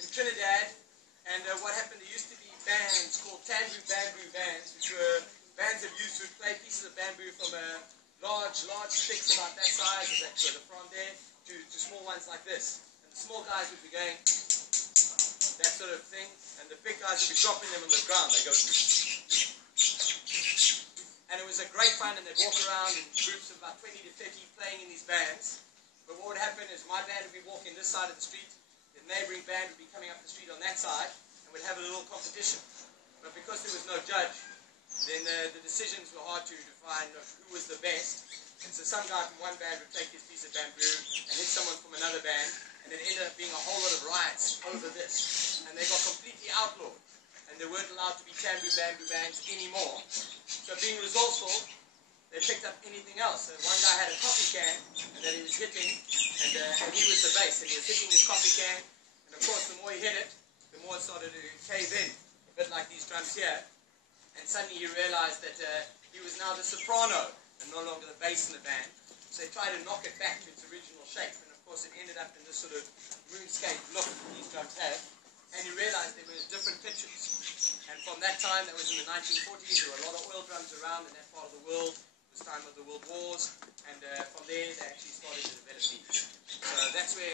in Trinidad, and what happened, there used to be bands called tambour bamboo bands, which were bands of youths who would play pieces of bamboo from large sticks about that size, as that sort of from there, to small ones like this. And the small guys would be going that sort of thing, and the big guys would be dropping them on the ground. They go, and it was a great fun, and they'd walk around in groups of about 20 to 30 playing in these bands. But what would happen is my band would be walking this side of the street, the neighboring band would be coming up the street on that side, and we'd have a little competition. But because there was no judge, then the decisions were hard to define of who was the best. And so some guy from one band would take his piece of bamboo and hit someone from another band, and it ended up being a whole lot of riots over this. And they got completely outlawed, and they weren't allowed to be tambour bamboo bands anymore. So being resourceful, they picked up anything else. One guy had a coffee can, and that he was hitting, and he was the bass, and he was hitting his coffee can, and of course the more he hit it, the more it started to cave in, a bit like these drums here. And suddenly he realized that he was now the soprano, and no longer the bass in the band. So he tried to knock it back to its original shape, and of course it ended up in this sort of moonscape look that these drums have. And he realized there were different pitches. And from that time, that was in the 1940s, there were a lot of oil drums around in that part of the world. It was time of the World Wars, and from there they actually started to develop these. So that's where